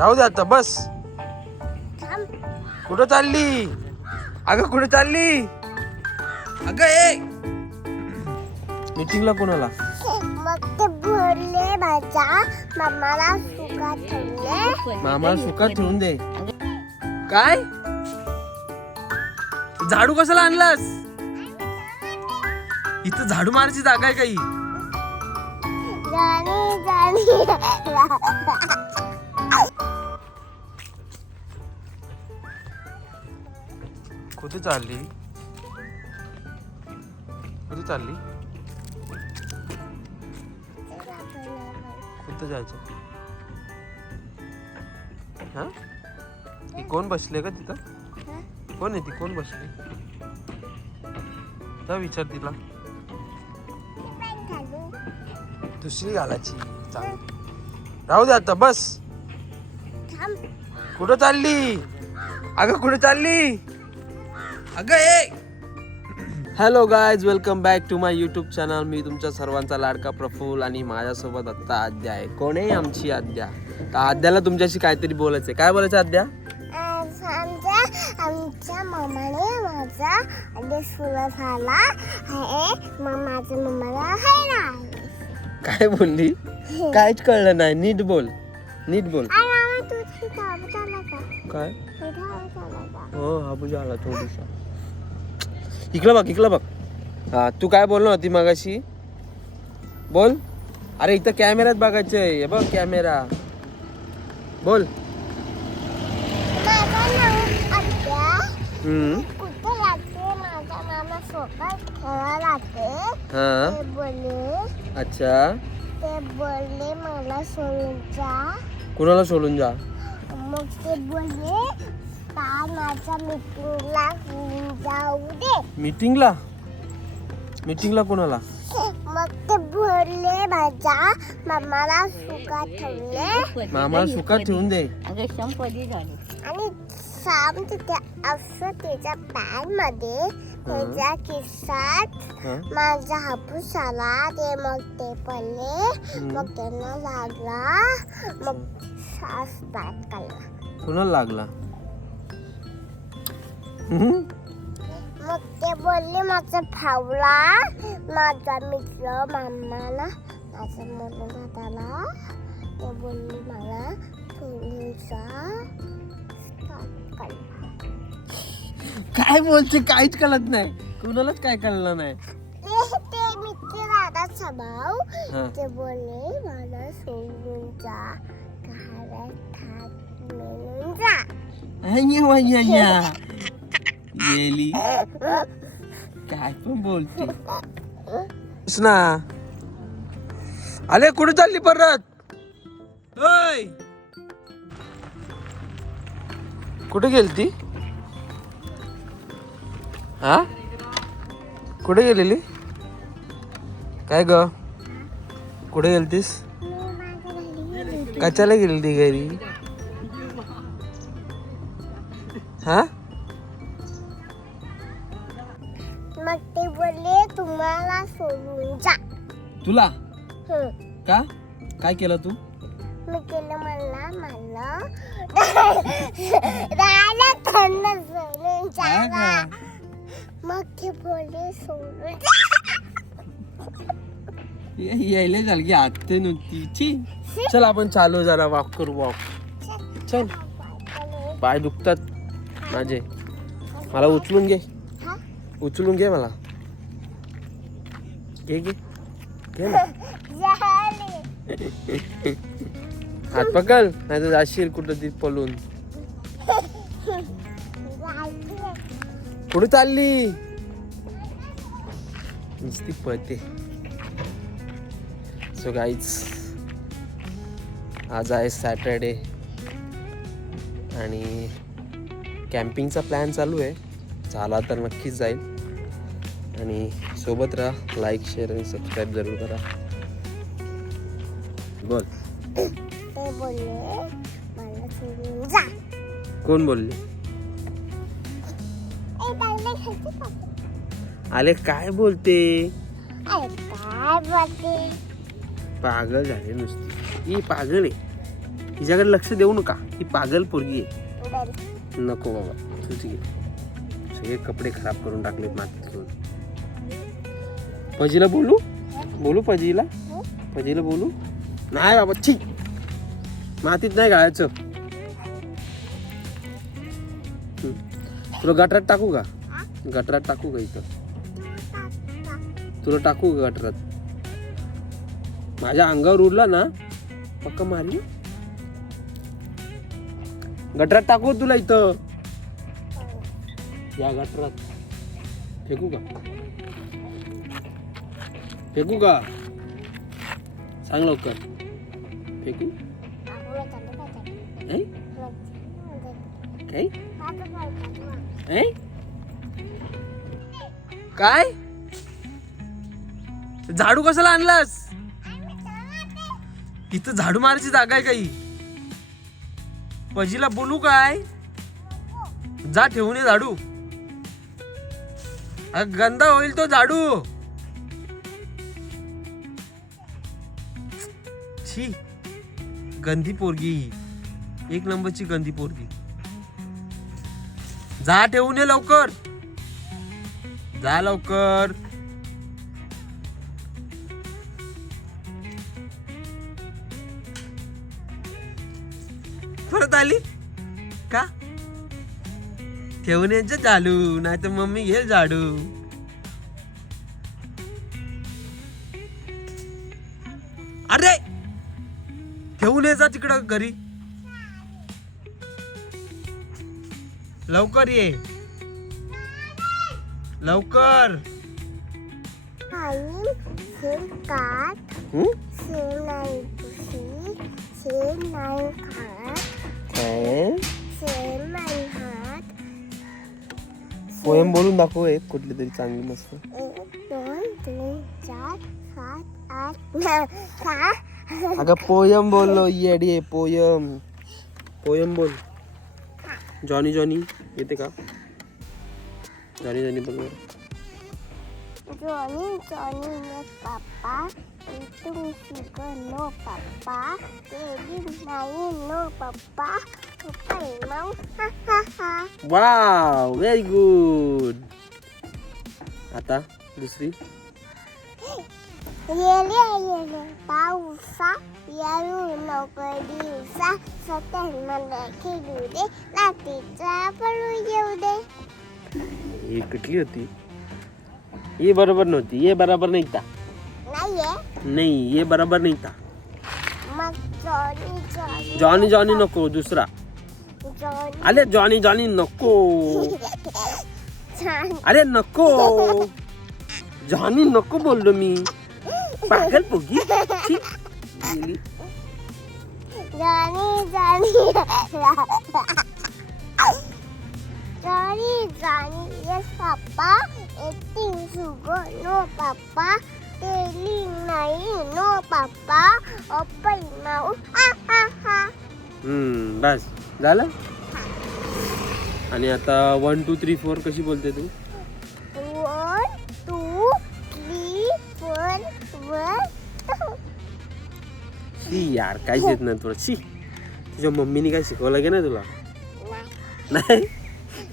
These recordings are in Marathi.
राहू दे आता बस. कुठं चालली अगं? कुठं चालली अगं? मीटिंगला कोणाला? मग ते बोलले माझ्या मामाला सुका ठेवले. मामा सुका ठेवून दे. काय झाडू कशाला आणलास? इथं झाडू मारायची जागा आहे काही? कुठे चालली? कुठे चालली? कुठं जायचं? हा? ती कोण बसले का तिथं? कोण आहे ती? कोण बसली? जा विचार तिला. दुसरी घालायची. राहू दे आता बस. कुठं चालली अगं? कुठं चालली अगं? Hello guys, welcome back to my YouTube channel. मी तुमच्या सर्वांचा लाडका प्रफुल्ल आणि माझ्यासोबत आत्ता आद्या आहे. कोण आहे? आमची आद्या. तर आद्याला तुमच्याशी काहीतरी बोलायचंय. काय बोलायचं आद्या? आमच्या मामाने माझा आदेश सुरू झाला आहे. माझ्या मामाला काय बोलली? काहीच कळलं नाही. नीट बोल, नीट बोल. काय? हो हाबूज आला थोडीसा. इकडं बघ, इकडं बघ. हा, तू काय बोलणार होती मगाशी? बोल. अरे इथं कॅमेऱ्यात बघायचंय. हे बघ कॅमेरा. बोल. कुठे राहते? माझा मामा सोबत खेळायला राहते. ते बोलले. अच्छा. ते बोलले मला सोडून जा. कुणाला सोडून जा? मग ते बोलले माझ्या मीटिंगला जाऊ दे. मीटिंगला? मीटिंगला कोणाला? मग ते बोलले माझ्या मामाला सुका ठेवले. मामा सुका ठेवून दे. आणि साम तिथे असं त्याच्या बॅग मध्ये त्याच्या खिशात माझा हापूस आला. ते मग ते पडले. मग त्यांना लागला. मग श्वास बॅग काढला. कुणाला लागला? मग ते बोलले माझा भाऊला, माझा मित्र मामाला, माझा मोठा दादाला. ते बोलले मला काय बोलते? काहीच कळत नाही. कुणालाच काय कळलं नाही. ते मित्र दादाचा भाऊ ते बोलले मला सोडून जा. मिळून जा. गेली. काय पण बोलते ना. अरे कुठे चालली परत? कुठे गेलती? हा, कुठे गेलेली? काय ग? कुठे गेलतीस? कशाला गेलती घरी? हा, मग ते बोलले तुम्हाला सोडून जा. तुला का? काय केलं तू? मी केलं मला राहिला थंड सोडून जा. मग ते बोलले सोडून यायला झाल की आते नव्हती. चल आपण चालू, जरा वॉक करू. वॉक चल. पाय दुखतात माझे. मला उचलून घे. उचलून घे मला. घे घे घे ना. हात पकड, नाही तर जाशील कुठं ती पळून. कुठे चालली? नुसती पळते. सो गाईज, आज आहे सॅटरडे आणि कॅम्पिंगचा प्लॅन चालू आहे. झाला तर नक्कीच जाईल. आणि सोबत राहा. लाईक, शेअर आणि सबस्क्राईब जरूर करा. बोल. ते बोलले मला सोडून जा. कोण बोलले? आले काय बोलते? काय बोलते? पागल झाले नुसती. ही पागल आहे. हिच्याकडे लक्ष देऊ नका, ही पागल पोरगी आहे. डल. नको बाबा, तुझी घे. सगळे कपडे खराब करून टाकलेत मातीत घेऊन. पजीला बोलू पजीला बोलू. नाही बाबा, छी, मातीत नाही घालायचं. तुला गटरात टाकू का? गटरात टाकू का इथं? तुला टाकू का गटरात? माझ्या अंगावर उडला ना पक्का मारली. गटरात टाकू तुला इथं? या गटरात फेकू का? सांग लवकर. फेकू? काय? झाडू कशाला आणलास? इथं झाडू मारायची जागा आहे काही? पजीला बोलू काय? जा ठेवून ये झाडू. गंदा होईल तो झाडू. छी, गंदी पोरगी, एक नंबरची गंदी पोरगी. जा ठेवून ये लवकर. जा लवकर. परत आली का? ठेवून यायचं झाडू, नाही तर मम्मी घेईल झाडू. अरे ठेवून यायचा तिकडं घरी. लवकर ये, लवकर. पोयम बोलून दाखव एक कुठली तरी चांगली मस्त. 1 2 3 4 5 8 9 10. अगं पोयम बोललो येडी. पोयम बोल. जॉनी येते का? जॉनी बोल. Johnny yes papa, eating sugar no papa, baby nine no papa, open mouth ha ha ha. Wow, very good. आता दुसरी. येले पाऊसा यारू नको दिवसा सतन मला खेळू दे रात्रीचा पडू येऊ दे. ही कुठली होती? ये बरोबर नव्हती. ये बरोबर नाही था. नाही, ये बरोबर नाही था. मग जॉनी नको, दुसरा. अरे जॉनी नको. अरे नको, जॉनी नको बोललो मी. पागल पोगी. Johnny yes papa, eating sugar no papa, telling nine no papa, open mouth ha ha ha. बस झालं. आणि आता 1 2 3 4 कशी बोलते तू? 1 2 3 4 1. शी यार, काहीच येत नाही तुला. शी, तुझ्या मम्मीने काय शिकवलं गे ना तुला? नाही.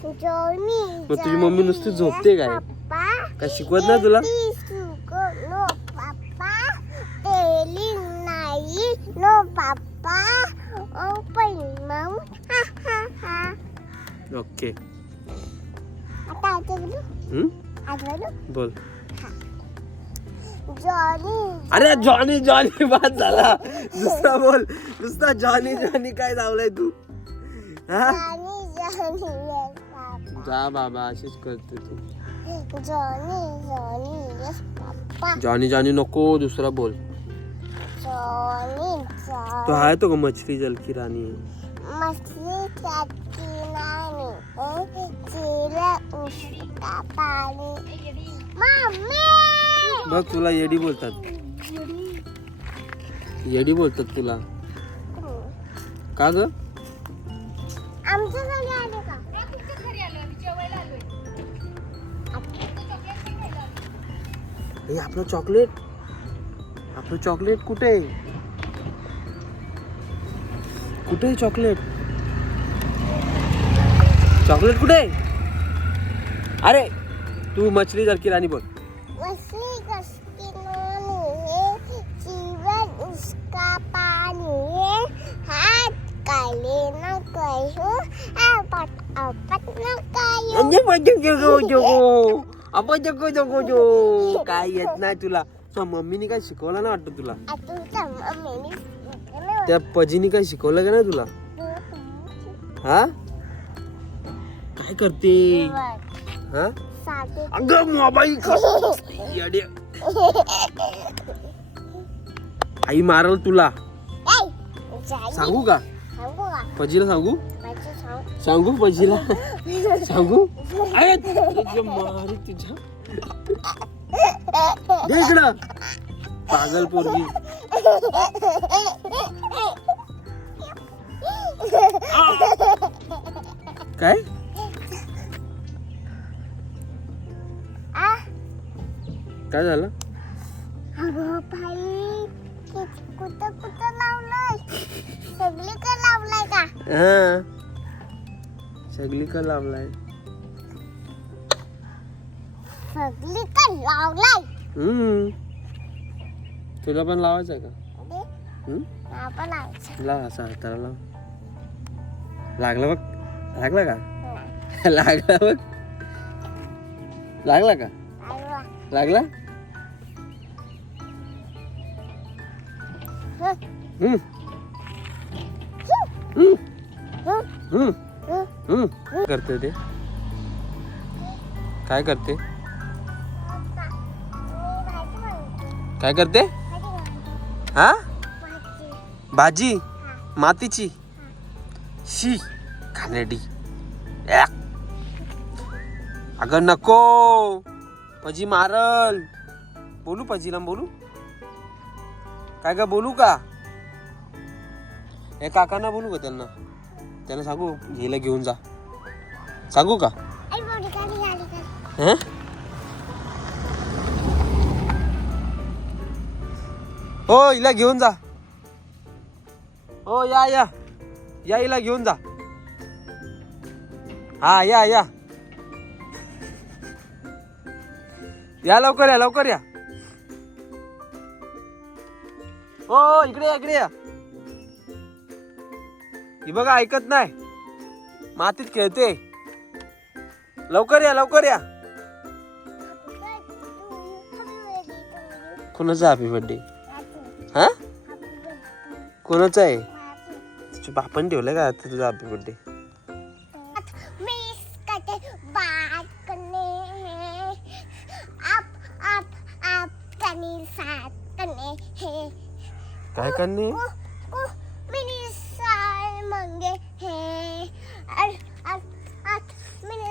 मग तुझी मम्मी नुसती झोपते काय? काय शिकवत नाही तुला? नो पप्पा, टेलिंग नाही नो पप्पा, ओपन माउथ हा हा हा. ओके. आता बोलू. बोल. जॉनी. अरे जॉनी बाद झाला. दुसरा बोल. नुसता जॉनी काय लावलाय तू? हा, जा बाबा, अशीच करते तू. जॉनी नको, दुसरा बोल. तो आहे तो का मछली जल की रानी? बघ, तुला येडी बोलतात. येडी बोलतात तुला. का ग? आमच्या घरी आले का? हे आपलं चॉकलेट कुठे? कुठे चॉकलेट? चॉकलेट कुठे? अरे तू मछली जल की रानी बोल. मछली कसकी नानी है, जीवन उसका पानी है, हाथ काले न कहो, आपट आपट न कहो. आपण जगो काय येत नाही तुला. मम्मीने काय शिकवलं ना वाटतं तुला? तुमच्या मम्मीने त्या पजीने काय शिकवलं का नाही तुला? हा काय करते? हा साधे अगं मोबाईल आई मारल तुला. सांगू का पजीला? सांगू सांगू पजीला? सांगू मारी तुझ्या दे इकडं पागल पोरगी. काय काय झालं? अगं बाई कुठं कुठं लावलंय? सगळी का लावलाय का? हा सगळी का लावलाय? सगळी का लावलाय? तुला पण लावायचं का? आपण लावायचं. लाव असा हाताला लाव. लागला बघ. लागला का? लागला बघ. लागला का? लागला? करते ते काय करते? काय करते? हा भाजी मातीची शी खानेडी. अगं नको पजी मारल. बोलू पजीला? बोलू काय का? बोलू का? हे काकांना बोलू का? त्यांना सांगू हिला घेऊन जा? सांगू का? हं? हो हिला घेऊन जा. हो या या या हिला घेऊन जा. हा या या या लवकर या लवकर या. हो इकडे या इकडे या. ही बघा ऐकत नाही मातीत खेळते. लवकर या लवकर या. कोणाचा हॅपी बर्थडे? हा कोणाचा आहे? तुझ्या बापाने ठेवलंय का तुझा हॅपी बर्थडे? काय करणे?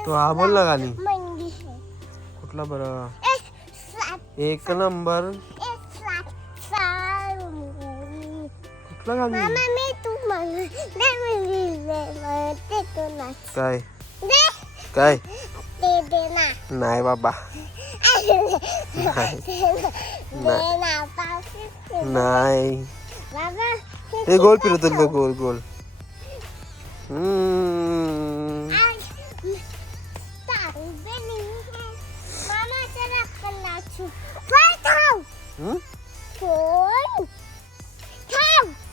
तो हा बोलला गाणी कुठला बरं? एक नंबर कुठला गाणी? काय काय? नाही बाबा नाही. हे गोल फिरत गोल गोल.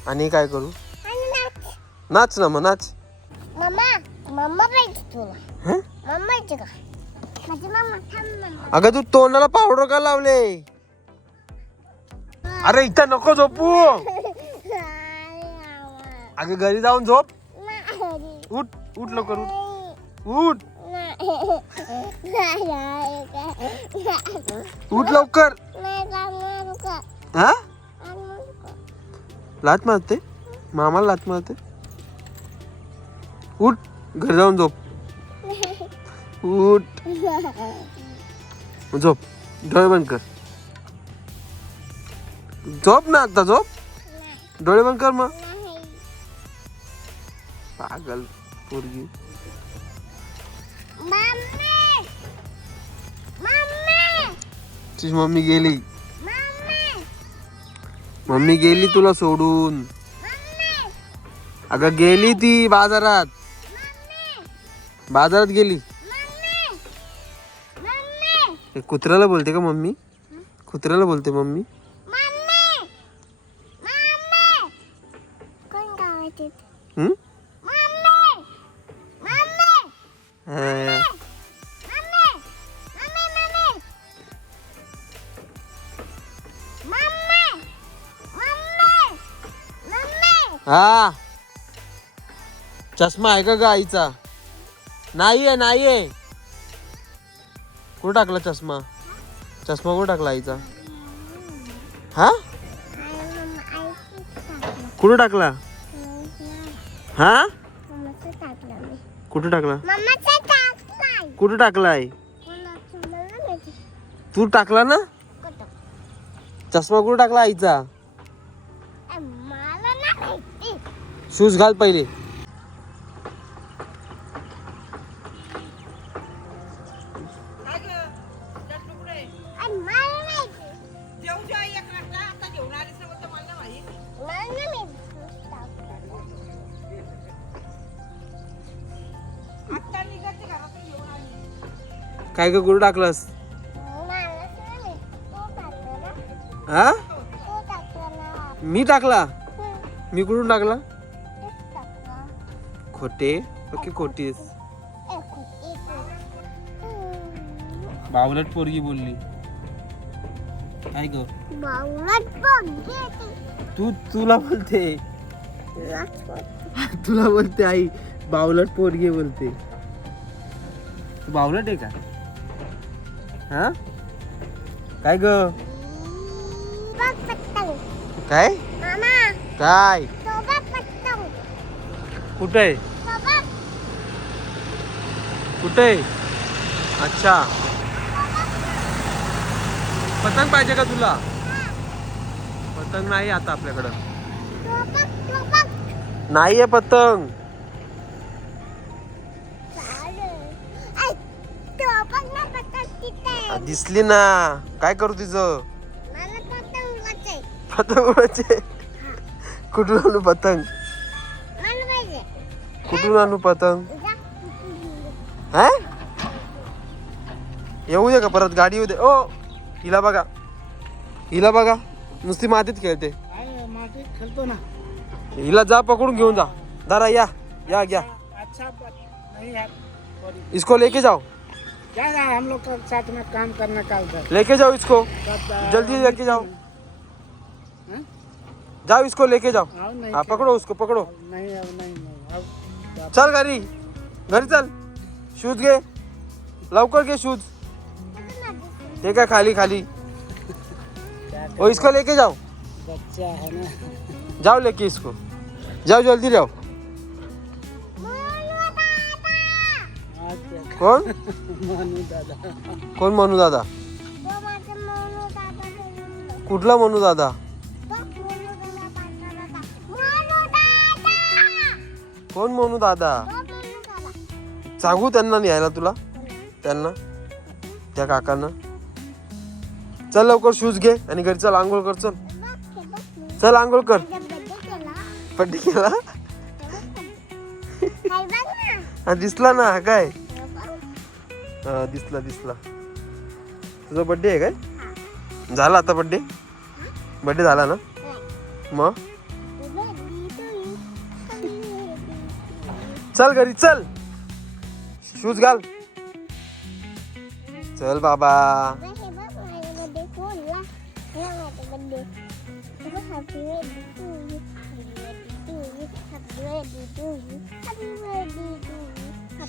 आणि काय करू? नाच ना मग नाच. मम्मा पाहिजे तुला? मम्मा येते का? माझी मम्मा थांब. अगं तू तोंडाला पावडर का लावले? अरे इथं नको झोपू. अगं घरी जाऊन झोप. उठ उठ लवकर उठ उठ लवकर. हा लात मारते मामाला लात मारते. उठ घरी जाऊन झोप. उठ झोप डोळे बंद कर. झोप ना आता झोप. डोळे बंद कर मग. पागल पोरगी. तुझी मम्मी गेली. मम्मी गेली तुला सोडून. अगं गेली ती बाजारात गेली. हे कुत्र्याला बोलते का मम्मी? कुत्र्याला बोलते मम्मी. हम्म? हा चष्मा आहे का ग आईचा? नाहीये नाहीये. कुठं टाकला चष्मा? चष्मा कुठं टाकला आईचा? हा कुठं टाकला? हा कुठं टाकला? कुठं टाकलाय? तू टाकला ना चष्मा? कुठं टाकला आईचा? शूज घाल पहिले. काय ग कुठं टाकलास? हा मी टाकला. मी कुठून टाकला? खोटे ओके खोटीस. बावलट पोरगी बोलली. काय ग तुला बोलते. तुला बोलते आई बावलट पोरगी बोलते. तू बावलट आहे का? हा काय ग? काय काय कुठे कुठे? अच्छा पतंग पाहिजे का तुला? पतंग नाही आता आपल्याकडं. नाहीये पतंग. दिसली ना. काय करू तिचं? पतंग उडायचे. कुठून आणू पतंग? कुठून आणू पतंग? हा येऊ दे का परत गाडी येऊ दे. ओ हिला बघा हिला बघा नुसती मातीत खेळते. खेलतो ना. हिला जा पकडून घेऊन जा. दादा या या घ्या. अच्छा नहीं है इसको लेके जाओ. क्या हम लोग का साथ में काम करने का उधर. लेके जाओ इसको जल्दी लेके जाओ. जाओ इसको लेके जाओ. हाँ पकड़ो उसको पकड़ो. नहीं अब नहीं चल घरी चल. शूज घे लवकर घे शूज. हे काय खाली खाली. ओ इसको लेके जाओ. बच्चा है ना. जाओ लेके इसको जाओ जल्दी जाओ. कौन मनु दादा. कोण मनू दादा? कुठला मनू दादा? कोण मनू दादा? सांगू त्यांना न्यायला तुला? त्यांना त्या काकांना. चल लवकर शूज घे आणि घरी चल आंघोळ कर. चल चल आंघोळ कर. बड्डे केला? हा दिसला ना. हा काय हा दिसला दिसला. तुझा बड्डे आहे काय? झाला आता बड्डे? बड्डे झाला ना मग? चल घरी चल. शूज घाल. चल बाबा.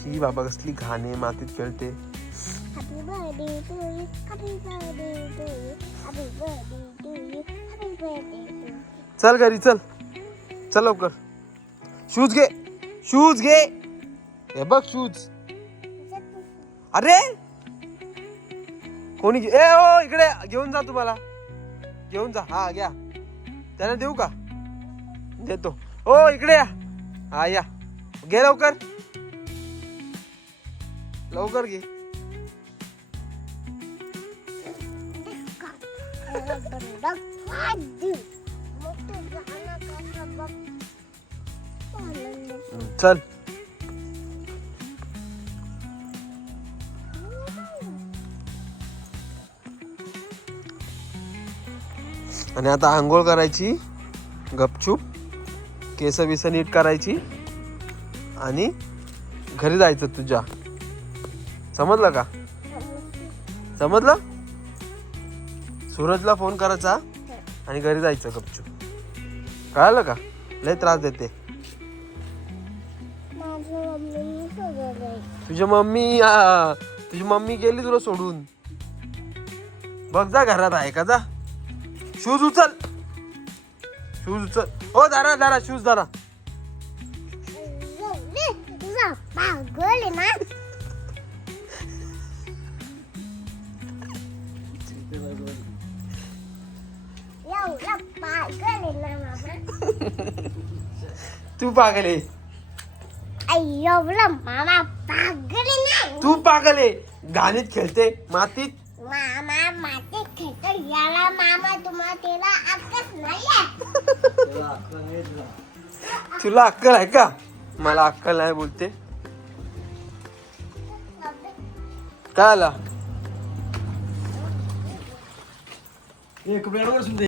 ही बाबा कसली घाणे मातीत खेळते. चल घरी चल. चल लवकर. शूज घे शूज घे. हे बघ शूज. अरे कोणी ए ओ इकडे घेऊन जा. तुम्हाला घेऊन जा. हा घ्या. त्यांना देऊ का? देतो. ओ इकडे या. हा या घे लवकर लवकर घे. चल. आणि आता आंघोळ करायची गपचूप, केस बिस नीट करायची आणि घरी जायचं तुझ्या. समजलं का? समजलं? सूरजला फोन करायचा आणि घरी जायचं गपचूप. कळालं का? लय त्रास देते तुझी मम्मी गेली तुला सोडून. बघ जा घरात आहे का. जा शूज उचल. हो दारा शूज दारा. तुझा पागल आहे ना. एवढा पागल आहे ना मामा. तू पागल आहे. एवढा मामा पागल आहे ना. तू पागल आहे. घाणीत खेळते मातीत. मामा मातीत खेळतो. याला मामा तुम्हाला त्याला अक्कल नाहीये. तुला अक्कल आहे का? मला अक्कल नाही बोलते. काय आला? एक बेडवर सुद्धा